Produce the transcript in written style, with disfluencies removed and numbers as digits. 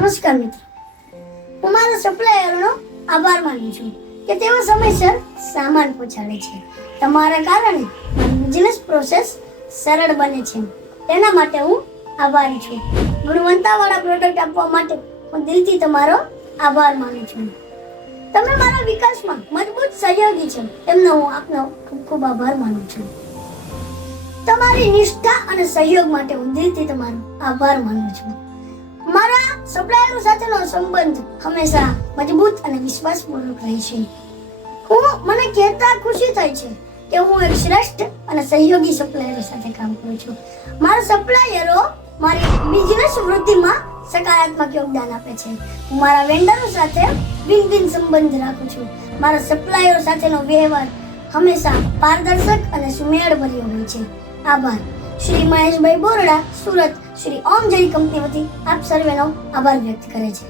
નમસ્કાર મિત્રો, હું મારા સપ્લાયરનો આભાર માનું છું કે તેઓ સમયસર સામાન પહોંચાડે છે. તમારા કારણે મારી બિઝનેસ પ્રોસેસ સરળ બને છે. તેના માટે હું આભારી છું. ગુણવત્તાવાળા પ્રોડક્ટ આપવા માટે હું દિલથી તમારો આભાર માનું છું. તમે મારા વિકાસમાં મજબૂત સહયોગી છો, તેમનો હું આપનો ખૂબ ખૂબ આભાર માનું છું. તમારી નિષ્ઠા અને સહયોગ માટે હું દિલથી તમારો આભાર માનું છું. મારા સપ્લાયરો સાથેનો સંબંધ હંમેશા મજબૂત અને વિશ્વાસપૂર્વક રહેશે. મને કહેતા ખુશી થાય છે કે હું એક શ્રેષ્ઠ અને સહયોગી સપ્લાયરો સાથે કામ કરું છું. મારા સપ્લાયરો મારી બિઝનેસ વૃદ્ધિમાં સકારાત્મક યોગદાન આપે છે. હું મારા વેન્ડરો સાથે બિન સંબંધ રાખું છું. મારા સપ્લાયરો સાથેનો વ્યવહાર હંમેશા પારદર્શક અને સુમેળભર્યો હોય છે. આભાર. શ્રી મહેશભાઈ બોરડા, સુરત, શ્રી ઓમ જેરી કંપની વતી આપ સર્વેનો આભાર વ્યક્ત કરે છે.